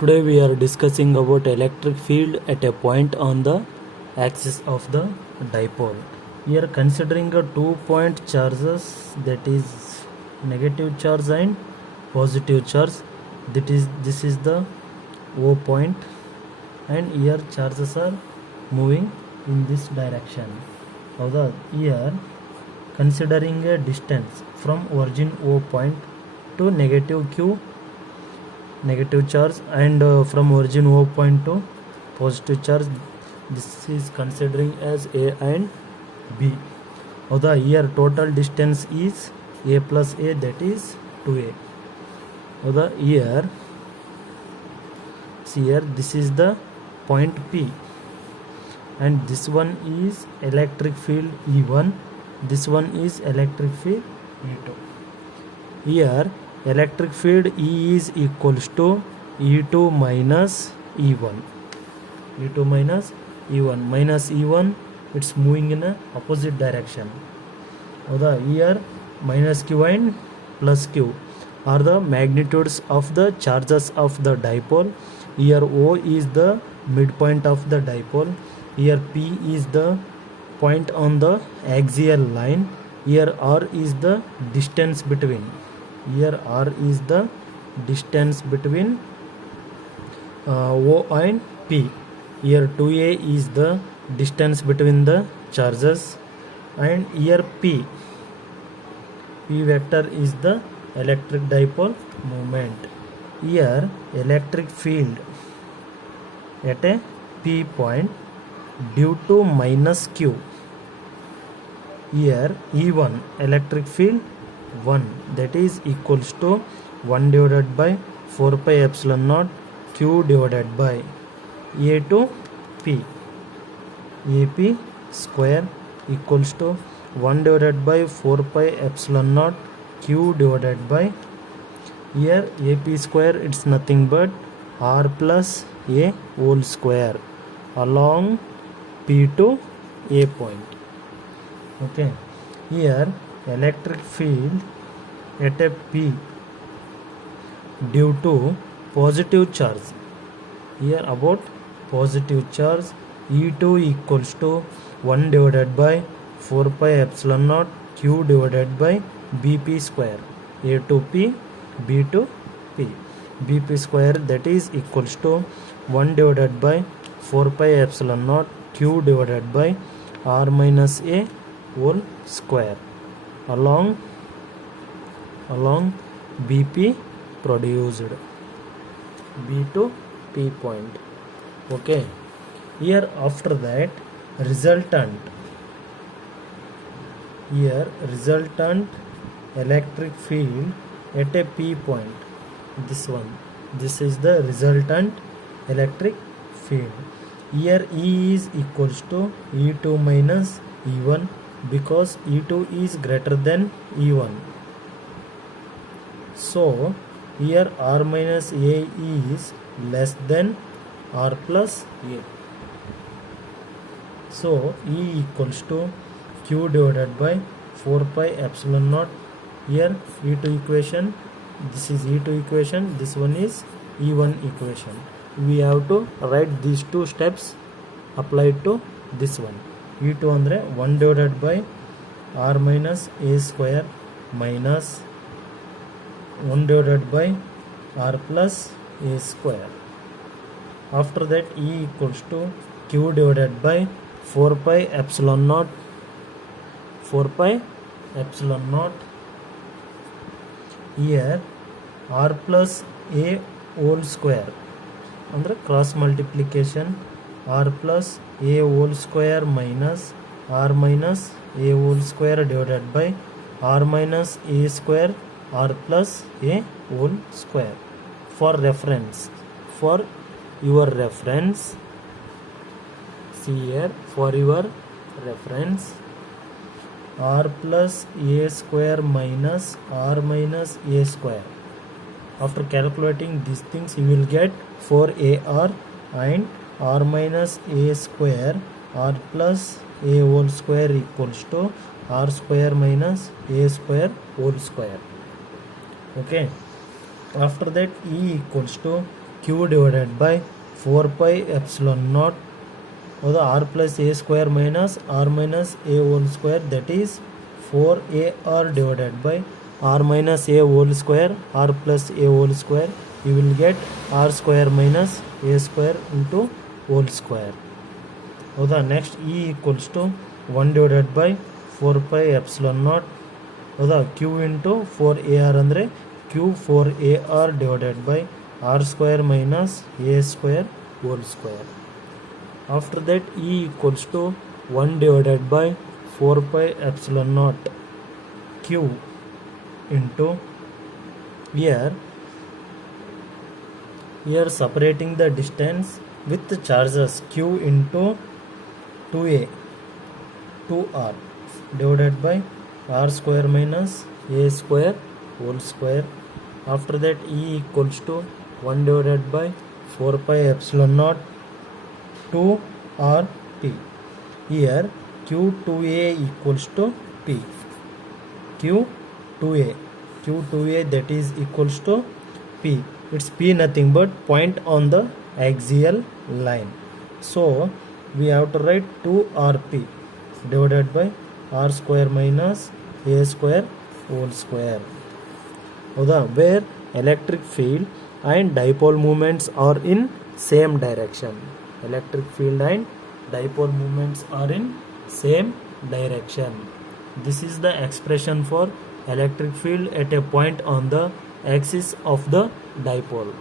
Today we are discussing about electric field at a point on the axis of the dipole. We are considering a 2-point charges, that is negative charge and positive charge. This is the O point, and here charges are moving in this direction. Now here considering a distance from origin O point to negative Q, negative charge, and from origin O point to positive charge, this is considering as A and B. Now here total distance is A plus A, that is 2A. Now here see here, this is the point P, and this one is electric field E1, this one is electric field E2. Here electric field E is equals to E2 minus E1. E2 minus E1. Minus E1, it's moving in a opposite direction. Now here minus Q and plus Q are the magnitudes of the charges of the dipole. Here O is the midpoint of the dipole. Here P is the point on the axial line. Here R is the distance between. Here R is the distance between O and P. Here 2A is the distance between the charges, and here P vector is the electric dipole moment. Here electric field at a P point due to minus Q. Here E1 electric field 1, that is equals to 1 divided by 4 pi epsilon naught Q divided by A to P. AP square equals to 1 divided by 4 pi epsilon naught Q divided by, here AP square, it's nothing but R plus A whole square along P to A point. Okay, here electric field at a P due to positive charge. Here about positive charge, E2 equals to 1 divided by 4 pi epsilon naught Q divided by BP square. A to P, B to P. BP square, that is equals to 1 divided by 4 pi epsilon naught Q divided by R minus A whole square along BP produced, B to P point. Okay, here after that resultant electric field at a P point, this one, this is the resultant electric field. Here E is equals to E2 minus E1, because E2 is greater than E1. So here R minus A is less than R plus A. So E equals to Q divided by 4 pi epsilon naught. Here E2 equation, this is E2 equation, this one is E1 equation. We have to write these two steps applied to this one. E2 andre 1 divided by R minus A square minus 1 divided by R plus A square. After that E equals to Q divided by 4 pi epsilon naught, 4 pi epsilon naught. Here R plus A whole square, andre cross multiplication, R plus A whole square minus R minus A whole square divided by R minus A square R plus A whole square. For reference, for your reference, see here, for your reference, R plus A square minus R minus A square. After calculating these things, you will get 4AR and R minus A square R plus A whole square equals to R square minus A square whole square. Okay, after that E equals to q divided by 4 pi epsilon naught or r plus a square minus r minus a whole square, that is 4ar divided by r minus a whole square, r plus a whole square. You will get r square minus a square into whole square. ಹೌದಾ. Next E equals to 1 divided by 4 pi epsilon naught. ಹೌದಾ. Q into 4ar ಅಂದರೆ Q 4ar divided by R square minus A square whole square. After that E equals to 1 divided by 4 pi epsilon naught Q into here separating the distance with charges q into 2a 2r divided by r square minus a square whole square. After that e equals to 1 divided by 4 pi epsilon naught 2r p. Here q2a equals to p. q2a that is equals to p. It's p nothing but point on the axial line. So we have to write 2rp divided by r square minus a square whole square. Where electric field and dipole moments are in same direction. Electric field and dipole moments are in same direction. This is the expression for electric field at a point on the axis of the dipole.